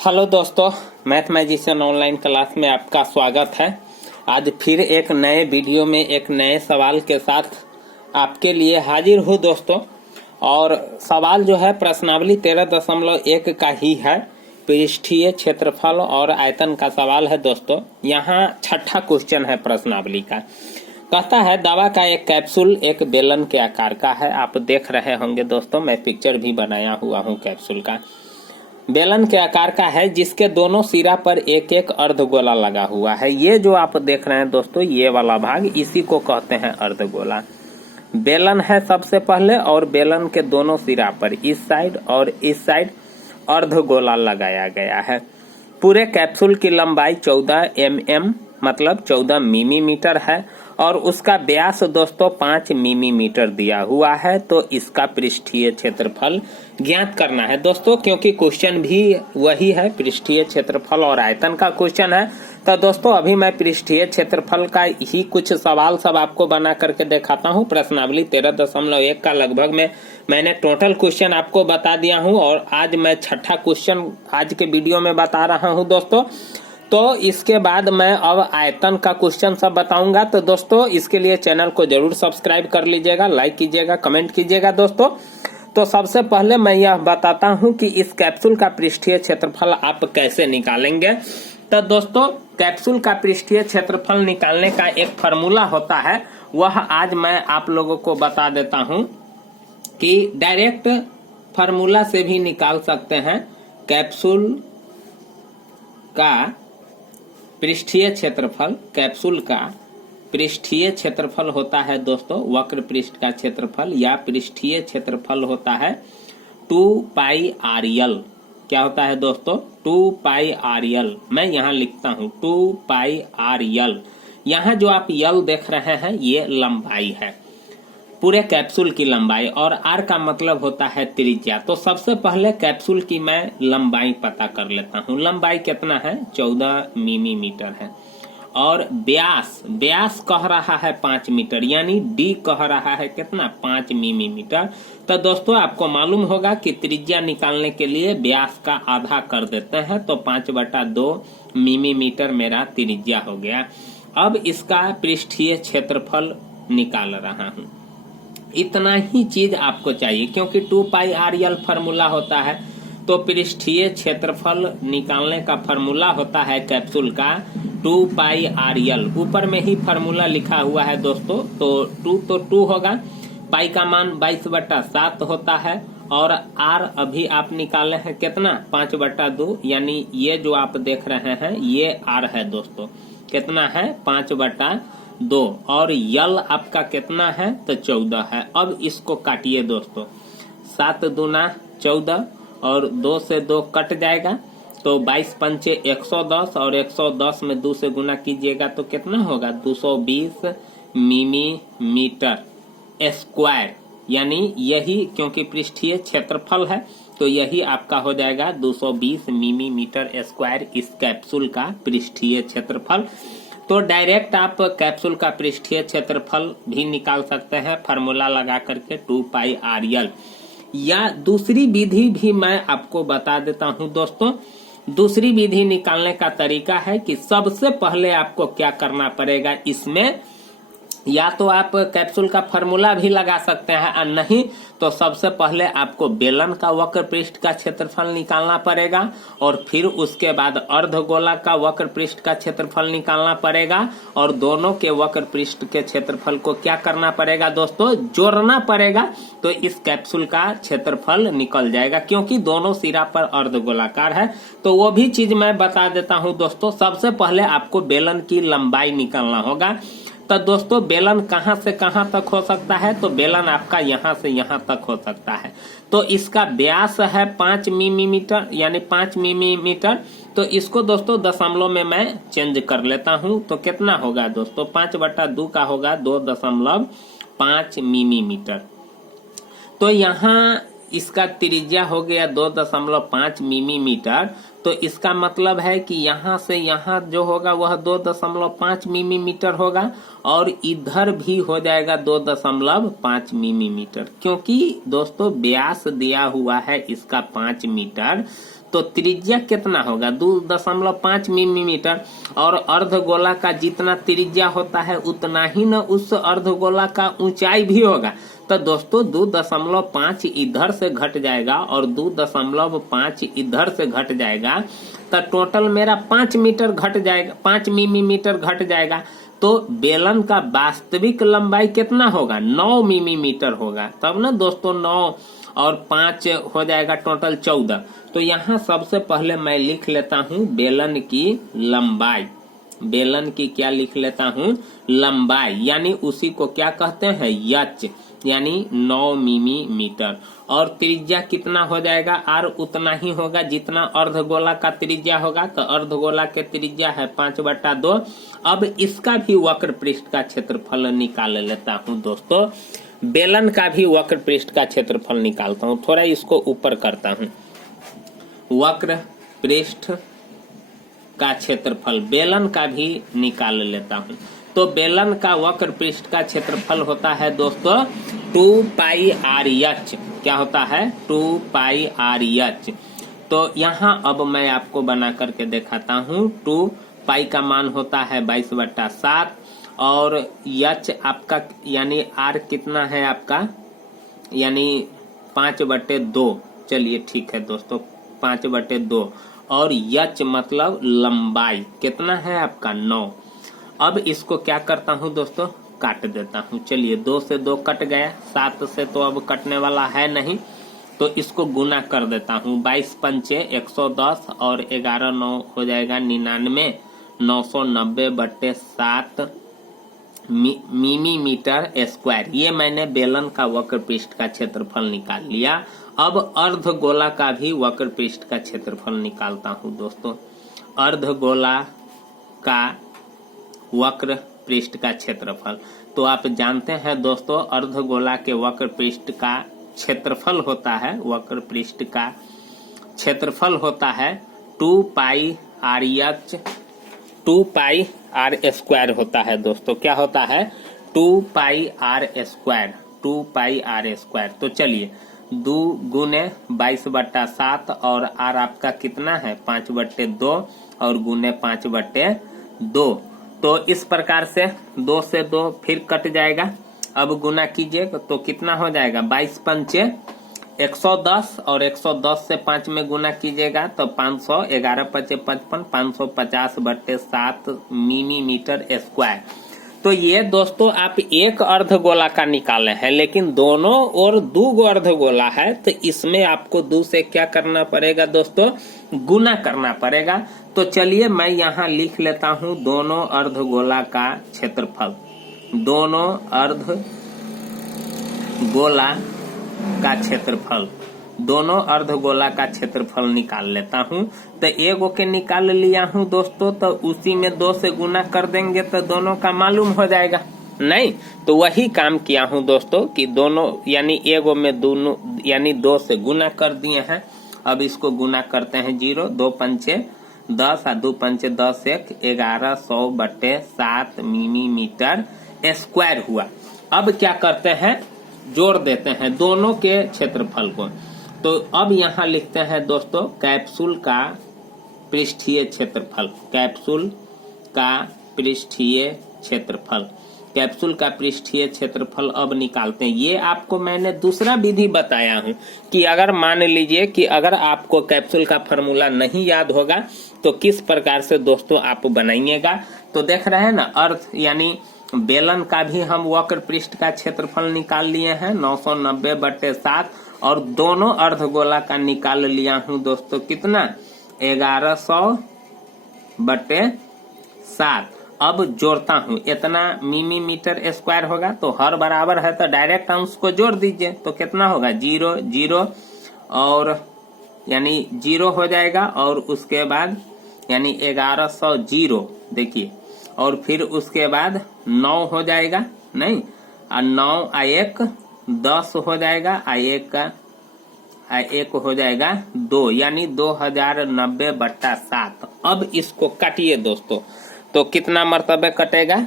Hello दोस्तों, math magician online class में आपका स्वागत है। आज फिर एक नए वीडियो में एक नए सवाल के साथ आपके लिए हाजिर हूँ दोस्तों। और सवाल जो है प्रश्नावली 13.1 का ही है। पृष्ठीय क्षेत्रफल और आयतन का सवाल है दोस्तों। यहाँ छठा क्वेश्चन है प्रश्नावली का। कहता है दवा का एक कैप्सूल एक बेलन के आकार का है। आप देख रहे होंगे दोस्तों, मैं पिक्चर भी बनाया हुआ हूँ कैप्सूल का। बेलन के आकार का है जिसके दोनों सिरा पर एक एक अर्धगोला लगा हुआ है। ये जो आप देख रहे हैं दोस्तों, ये वाला भाग, इसी को कहते हैं अर्धगोला। बेलन है सबसे पहले और बेलन के दोनों सिरा पर इस साइड और इस साइड अर्धगोला लगाया गया है। पूरे कैप्सूल की लंबाई 14 mm मतलब 14 मिलीमीटर है और उसका व्यास दोस्तों 5 मिलीमीटर दिया हुआ है। तो इसका पृष्ठीय क्षेत्रफल ज्ञात करना है दोस्तों, क्योंकि क्वेश्चन भी वही है, पृष्ठीय क्षेत्रफल और आयतन का क्वेश्चन है। तो दोस्तों अभी मैं पृष्ठीय क्षेत्रफल का ही कुछ सवाल सब आपको बना करके दिखाता हूँ। प्रश्नावली 13.1 का लगभग में मैंने टोटल क्वेश्चन आपको बता दिया हूँ और आज मैं छठा क्वेश्चन आज के वीडियो में बता रहा हूँ दोस्तों। तो इसके बाद मैं अब आयतन का क्वेश्चन सब बताऊंगा। तो दोस्तों इसके लिए चैनल को जरूर सब्सक्राइब कर लीजिएगा, लाइक कीजिएगा, कमेंट कीजिएगा दोस्तों। तो सबसे पहले मैं यह बताता हूं कि इस कैप्सूल का पृष्ठीय क्षेत्रफल आप कैसे निकालेंगे। तो दोस्तों कैप्सूल का पृष्ठीय क्षेत्रफल निकालने का एक फार्मूला होता है, वह आज मैं आप लोगों को बता देता हूं कि डायरेक्ट फार्मूला से भी निकाल सकते हैं। कैप्सूल का पृष्ठीय क्षेत्रफल, कैप्सूल का पृष्ठीय क्षेत्रफल होता है दोस्तों वक्र पृष्ठ का क्षेत्रफल, या पृष्ठीय क्षेत्रफल होता है 2πrl। क्या होता है दोस्तों? 2πrl। मैं यहाँ लिखता हूँ 2πrl। यहाँ जो आप यल देख रहे हैं ये लंबाई है, पूरे कैप्सूल की लंबाई, और आर का मतलब होता है त्रिज्या। तो सबसे पहले कैप्सूल की मैं लंबाई पता कर लेता हूँ। लंबाई कितना है? 14 मिलीमीटर है। और व्यास कह रहा है 5 मीटर, यानी डी कह रहा है कितना? 5 मिलीमीटर। तो दोस्तों आपको मालूम होगा कि त्रिज्या निकालने के लिए व्यास का आधा कर देते हैं, तो 5/2 मिलीमीटर मेरा त्रिज्या हो गया। अब इसका पृष्ठीय क्षेत्रफल निकाल रहा हूँ। इतना ही चीज आपको चाहिए, क्योंकि 2πrl फार्मूला होता है। तो पृष्ठीय क्षेत्रफल निकालने का फार्मूला होता है कैप्सूल का 2πrl। ऊपर में ही फार्मूला लिखा हुआ है दोस्तों। तो 2 होगा, पाई का मान 22/7 होता है, और आर अभी आप निकाले हैं कितना? 5/2, यानी ये जो आप देख रहे हैं ये आर है दोस्तों। कितना है? 5/2। और यल आपका कितना है? तो 14 है। अब इसको काटिए दोस्तों, 7 दूना 14 और 2 से 2 कट जाएगा, तो 22 पंचे 110, और 110 में 2 से गुना कीजिएगा तो कितना होगा? 220 मिलीमीटर स्क्वायर। यानी यही, क्योंकि पृष्ठीय क्षेत्रफल है तो यही आपका हो जाएगा 220 मिलीमीटर स्क्वायर इस कैप्सूल का पृष्ठीय क्षेत्रफल। तो डायरेक्ट आप कैप्सूल का पृष्ठीय क्षेत्रफल भी निकाल सकते हैं फार्मूला लगा करके 2πrl। या दूसरी विधि भी मैं आपको बता देता हूं दोस्तों। दूसरी विधि निकालने का तरीका है कि सबसे पहले आपको क्या करना पड़ेगा इसमें, या तो आप कैप्सूल का फार्मूला भी लगा सकते हैं, और नहीं तो सबसे पहले आपको बेलन का वक्र पृष्ठ का क्षेत्रफल निकालना पड़ेगा, और फिर उसके बाद अर्धगोला का वक्र पृष्ठ का क्षेत्रफल निकालना पड़ेगा, और दोनों के वक्र पृष्ठ के क्षेत्रफल को क्या करना पड़ेगा दोस्तों? जोड़ना पड़ेगा। तो इस कैप्सूल का क्षेत्रफल निकल जाएगा, क्योंकि दोनों सिरा पर अर्धगोलाकार है। तो वो भी चीज मैं बता देता हूं दोस्तों। सबसे पहले आपको बेलन की लंबाई निकालना होगा। तो दोस्तों बेलन कहां से कहां तक हो सकता है? तो बेलन आपका यहां से यहां तक हो सकता है। तो इसका व्यास है 5 मिलीमीटर, यानी 5 मिलीमीटर। तो इसको दोस्तों दशमलव में मैं चेंज कर लेता हूं, तो कितना होगा दोस्तों? 5/2 का होगा 2.5 मिलीमीटर। तो यहाँ इसका त्रिज्या हो गया 2.5 मिलीमीटर। तो इसका मतलब है कि यहाँ से यहाँ जो होगा वह 2.5 मिलीमीटर होगा, और इधर भी हो जाएगा 2.5 मिलीमीटर, क्योंकि दोस्तों व्यास दिया हुआ है इसका 5 मीटर। तो त्रिज्या कितना होगा 2.5 मिलीमीटर, और अर्धगोला का जितना त्रिज्या होता है उतना ही न उस अर्धगोला का ऊंचाई भी होगा। तो दोस्तों 2.5 इधर से घट जाएगा और 2.5 इधर से घट जाएगा, तो टोटल मेरा 5 मीटर घट जाएगा, 5 मिलीमीटर घट जाएगा। तो बेलन का वास्तविक लंबाई कितना होगा 9 मिलीमीटर होगा, तब ना दोस्तों 9 और 5 हो जाएगा टोटल 14। तो यहाँ सबसे पहले मैं लिख लेता हूँ बेलन की लंबाई, बेलन की क्या लिख लेता हूँ लंबाई, यानी उसी को क्या कहते हैं यच, यानी 9 मिलीमीटर। और त्रिज्या कितना हो जाएगा आर उतना ही होगा जितना अर्धगोला का त्रिज्या होगा, तो अर्धगोला के त्रिज्या है 5/2। अब इसका भी वक्र पृष्ठ का क्षेत्रफल निकाल लेता हूँ दोस्तों, बेलन का भी वक्र पृष्ठ का क्षेत्रफल निकालता हूँ। थोड़ा इसको ऊपर करता हूँ, वक्र पृष्ठ का क्षेत्रफल बेलन का भी निकाल लेता हूँ। तो बेलन का वक्र पृष्ठ का क्षेत्रफल होता है दोस्तों 2πr(h), क्या होता है 2πr(h). तो यहाँ अब मैं आपको बना करके दिखाता हूँ। 2π का मान होता है 22/7 और h आपका यानी r कितना है आपका यानी 5/2। चलिए ठीक है दोस्तों 5/2, और h मतलब लंबाई कितना है आपका 9। अब इसको क्या करता हूँ दोस्तों काट देता हूँ। चलिए 2 से 2 कट गया, 7 से तो अब कटने वाला है नहीं, तो इसको गुना कर देता हूँ। 22 पंचे 110 और 11 9 हो जाएगा 99, 990/7 मिलीमीटर स्क्वायर। ये मैंने बेलन का वक्र पृष्ठ का क्षेत्रफल निकाल लिया। अब अर्धगोला का भी वक्र पृष्ठ का क्षेत्रफल निकालता हूँ दोस्तों। अर्धगोला का वक्र पृष्ठ का क्षेत्रफल, तो आप जानते हैं दोस्तों अर्धगोला के वक्र पृष्ठ का क्षेत्रफल होता है, वक्र पृष्ठ का क्षेत्रफल होता है 2πr(h), 2πr² होता है दोस्तों। क्या होता है 2πr², 2πr²। तो चलिए 2 गुने 22/7 और r आपका कितना है 5/2 और गुने 5/2। तो इस प्रकार से 2 से 2 फिर कट जाएगा। अब गुना कीजिए तो कितना हो जाएगा 22 पंचे 110 और 110 से 5 में गुना कीजिएगा तो 500, 11 पंचे 55, 550/7 मिलीमीटर स्क्वायर। तो ये दोस्तों आप एक अर्धगोला का निकाले हैं, लेकिन दोनों और 2 अर्धगोला है, तो इसमें आपको 2 से क्या करना पड़ेगा दोस्तों गुना करना पड़ेगा। तो चलिए मैं यहाँ लिख लेता हूँ दोनों अर्धगोला का क्षेत्रफल, दोनों अर्धगोला का क्षेत्रफल, दोनों अर्धगोला का क्षेत्रफल निकाल लेता हूँ। तो एगो के निकाल लिया हूँ दोस्तों, तो उसी में 2 से गुना कर देंगे तो दोनों का मालूम हो जाएगा। नहीं तो वही काम किया हूँ दोस्तों कि दोनों यानी एगो में दोनों यानी 2 से गुना कर दिए हैं। अब इसको गुना करते हैं 0, 2 पंचे 10 और 2 पंचे 10, 1100/7 मिलीमीटर स्क्वायर हुआ। अब क्या करते हैं जोड़ देते हैं दोनों के क्षेत्रफल को। तो अब यहाँ लिखते हैं दोस्तों कैप्सूल का पृष्ठीय क्षेत्रफल, कैप्सूल का पृष्ठीय क्षेत्रफल, कैप्सूल का पृष्ठीय क्षेत्रफल अब निकालते हैं। ये आपको मैंने दूसरा विधि बताया हूँ कि अगर मान लीजिए कि अगर आपको कैप्सूल का फॉर्मूला नहीं याद होगा तो किस प्रकार से दोस्तों आप बनाइएगा। तो देख रहे हैं ना अर्थ यानी बेलन का भी हम वक्र पृष्ठ का क्षेत्रफल निकाल लिए हैं 990/7 और दोनों अर्धगोला का निकाल लिया हूँ दोस्तों कितना 1100/7। अब जोड़ता हूँ इतना मिलीमीटर स्क्वायर होगा, तो हर बराबर है तो डायरेक्ट अंश को जोड़ दीजिए तो कितना होगा 0 0 और यानी 0 हो जाएगा और उसके बाद यानी 1100 0 देखिए और फिर उसके बाद 9 हो जाएगा नहीं और 9 आ 1 10 हो जाएगा आ 1 हो जाएगा 2 यानी 2090/7। अब इसको काटिए दोस्तों तो कितना मर्तबे कटेगा,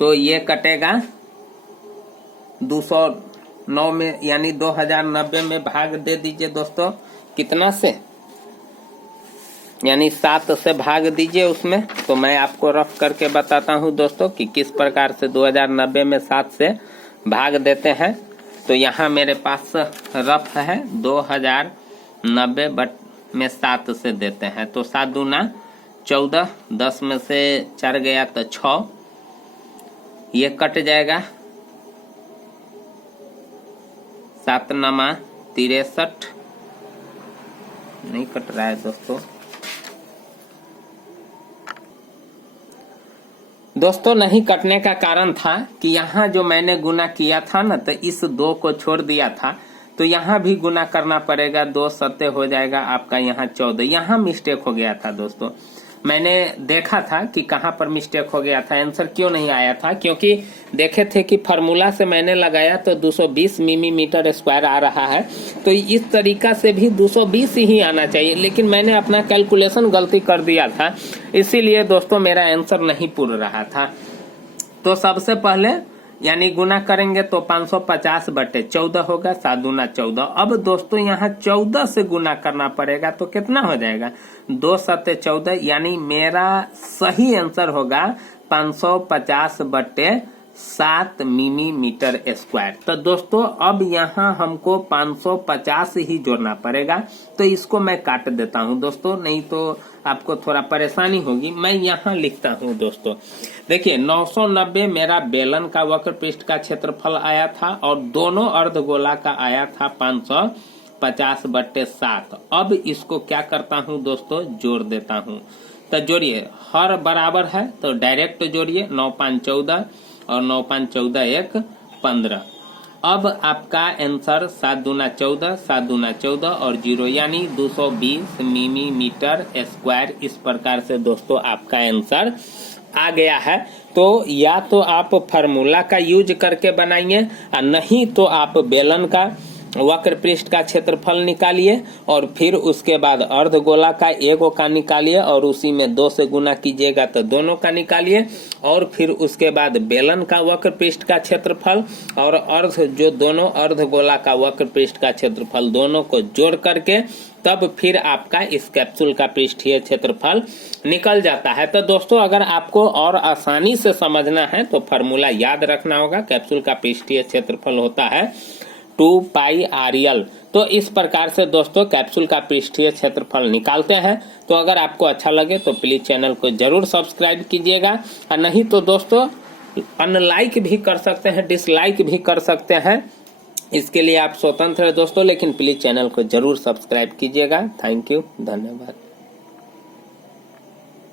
तो ये कटेगा 209 में यानी 2090 में भाग दे दीजिए दोस्तों कितना से, यानी 7 से भाग दीजिए उसमें। तो मैं आपको रफ करके बताता हूं दोस्तों कि किस प्रकार से 2090 में 7 से भाग देते हैं। तो यहाँ मेरे पास रफ है 2090 में 7 से देते हैं। तो 7 दूना 14, 10 में से 4 गया तो 6, ये कट जाएगा। 7 नमा 63, नहीं कट रहा है दोस्तों नहीं कटने का कारण था कि यहाँ जो मैंने गुना किया था ना, तो इस 2 को छोड़ दिया था, तो यहाँ भी गुना करना पड़ेगा। 2 सत्ते हो जाएगा आपका यहाँ 14। यहाँ मिस्टेक हो गया था दोस्तों, मैंने देखा था कि कहाँ पर मिस्टेक हो गया था, आंसर क्यों नहीं आया था, क्योंकि देखे थे कि फार्मूला से मैंने लगाया तो 220 मिलीमीटर स्क्वायर आ रहा है। तो इस तरीका से भी 220 ही आना चाहिए, लेकिन मैंने अपना कैलकुलेशन गलती कर दिया था, इसीलिए दोस्तों मेरा आंसर नहीं पूरा रहा था। तो सबसे पहले यानी गुना करेंगे तो 550/14 होगा, 7 दूना 14। अब दोस्तों यहाँ 14 से गुना करना पड़ेगा, तो कितना हो जाएगा, 2 सत्ते 14, यानी मेरा सही आंसर होगा 550/7 मिलीमीटर स्क्वायर। तो दोस्तों अब यहाँ हमको 550 ही जोड़ना पड़ेगा, तो इसको मैं काट देता हूँ दोस्तों, नहीं तो आपको थोड़ा परेशानी होगी। मैं यहाँ लिखता हूँ दोस्तों, देखिए 990 मेरा बेलन का वक्र पृष्ठ का क्षेत्रफल आया था और दोनों अर्धगोला का आया था 550/7। अब इसको क्या करता हूँ दोस्तों, जोड़ देता हूँ। तो जोड़िए, हर बराबर है तो डायरेक्ट जोड़िए, 9 5 14 और 9 5 14 1 15। अब आपका आंसर 7 दूना 14, 7 दूना 14 और 0 यानी 220 मिलीमीटर स्क्वायर। इस प्रकार से दोस्तों आपका आंसर आ गया है। तो या तो आप फार्मूला का यूज करके बनाइए, और नहीं तो आप बेलन का वक्र पृष्ठ का क्षेत्रफल निकालिए और फिर उसके बाद अर्धगोला का एगो का निकालिए और उसी में 2 से गुना कीजिएगा तो दोनों का निकालिए, और फिर उसके बाद बेलन का वक्र पृष्ठ का क्षेत्रफल और जो दोनों अर्धगोला का वक्र पृष्ठ का क्षेत्रफल, दोनों को जोड़ करके तब फिर आपका इस कैप्सूल का पृष्ठीय क्षेत्रफल निकल जाता है। तो दोस्तों अगर आपको और आसानी से समझना है तो फार्मूला याद रखना होगा। कैप्सूल का पृष्ठीय क्षेत्रफल होता है 2πr/l। तो इस प्रकार से दोस्तों कैप्सूल का पृष्ठीय क्षेत्रफल निकालते हैं। तो अगर आपको अच्छा लगे तो प्लीज चैनल को जरूर सब्सक्राइब कीजिएगा, और नहीं तो दोस्तों अनलाइक भी कर सकते हैं, डिसलाइक भी कर सकते हैं, इसके लिए आप स्वतंत्र है दोस्तों, लेकिन प्लीज चैनल को जरूर सब्सक्राइब कीजिएगा। थैंक यू, धन्यवाद।